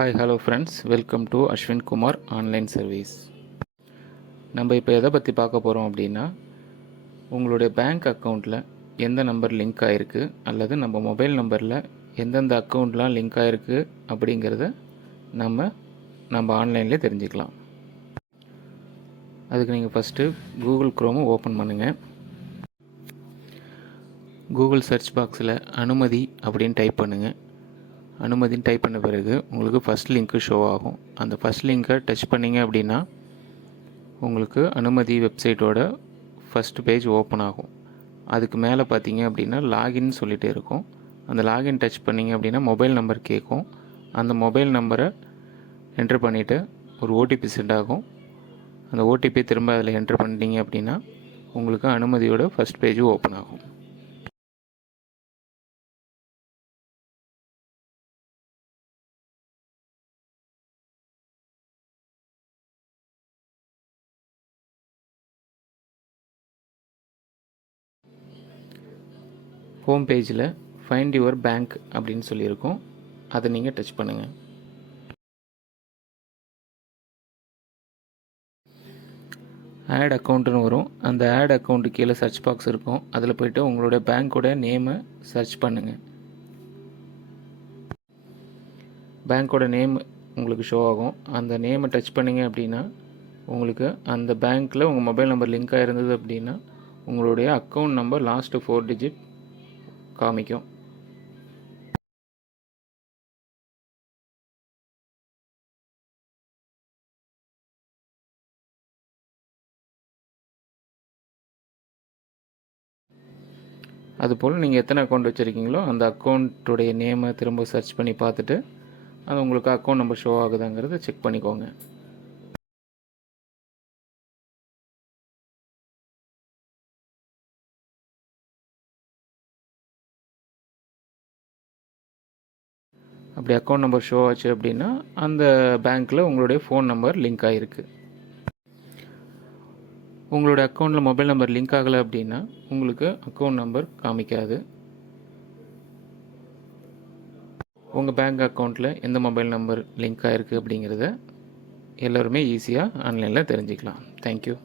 Hi hello friends, welcome to Ashwin Kumar online service. நம்ம இப்போ எதை பற்றி பார்க்க போகிறோம் அப்படின்னா, உங்களுடைய பேங்க் அக்கௌண்ட்டில் எந்த நம்பர் லிங்க் ஆகிருக்கு அல்லது நம்ம மொபைல் நம்பரில் எந்தெந்த அக்கௌண்ட்லாம் லிங்க் ஆகிருக்கு அப்படிங்கிறத நம்ம ஆன்லைன்லேயே தெரிஞ்சுக்கலாம். அதுக்கு நீங்கள் ஃபஸ்ட்டு கூகுள் குரோமை ஓப்பன் பண்ணுங்கள். கூகுள் சர்ச் பாக்ஸில் அனுமதி அப்படின்னு டைப் பண்ணுங்கள். அனுமதின்னு டைப் பண்ண பிறகு உங்களுக்கு ஃபஸ்ட் லிங்க்கு ஷோ ஆகும். அந்த ஃபஸ்ட் லிங்க்கை டச் பண்ணிங்க அப்படின்னா உங்களுக்கு அனுமதி வெப்சைட்டோட ஃபஸ்ட் பேஜ் ஓப்பன் ஆகும். அதுக்கு மேலே பார்த்தீங்க அப்படின்னா லாகின் சொல்லிகிட்டே இருக்கும். அந்த லாகின் டச் பண்ணிங்க அப்படின்னா மொபைல் நம்பர் கேட்கும். அந்த மொபைல் நம்பரை என்ட்ரு பண்ணிவிட்டு ஒரு ஓடிபி சென்ட் ஆகும். அந்த ஓடிபி திரும்ப அதில் என்ட்ரு பண்ணிட்டீங்க அப்படின்னா உங்களுக்கு அனுமதியோட ஃபஸ்ட் பேஜ் ஓப்பன் ஆகும். ஹோம் பேஜில் ஃபைண்ட் யுவர் பேங்க் அப்படின்னு சொல்லியிருக்கோம். அதை நீங்கள் டச் பண்ணுங்கள். ஆட் அக்கௌண்ட்டுன்னு வரும். அந்த ஆட் அக்கௌண்ட்டு கீழே சர்ச் பாக்ஸ் இருக்கும். அதில் போய்ட்டு உங்களுடைய பேங்க்கோட நேமை சர்ச் பண்ணுங்கள். பேங்க்கோட நேம் உங்களுக்கு ஷோ ஆகும். அந்த நேமை டச் பண்ணிங்க அப்படின்னா உங்களுக்கு அந்த பேங்க்கில் உங்கள் மொபைல் நம்பர் லிங்க் ஆகிருந்தது அப்படின்னா உங்களுடைய அக்கௌண்ட் நம்பர் லாஸ்ட்டு 4 டிஜிட் காமிக்கும். அதுபோல் நீங்கள் எத்தனை அக்கௌண்ட் வச்சுருக்கீங்களோ அந்த அக்கௌண்ட்டுடைய நேமை திரும்ப சர்ச் பண்ணி பார்த்துட்டு அது உங்களுக்கு அக்கௌண்ட் நம்பர் ஷோ ஆகுதாங்கிறத செக் பண்ணிக்கோங்க. அப்படி அக்கௌண்ட் நம்பர் ஷோ ஆச்சு அப்படின்னா அந்த பேங்க்கில் உங்களுடைய ஃபோன் நம்பர் லிங்க் ஆகிருக்கு. உங்களுடைய அக்கௌண்ட்டில் மொபைல் நம்பர் லிங்க் ஆகலை அப்படின்னா உங்களுக்கு அக்கௌண்ட் நம்பர் காமிக்காது. உங்கள் பேங்க் அக்கௌண்ட்டில் எந்த மொபைல் நம்பர் லிங்க் ஆகிருக்கு அப்படிங்கிறத எல்லோருமே ஈஸியாக ஆன்லைனில் தெரிஞ்சுக்கலாம். தேங்க்யூ.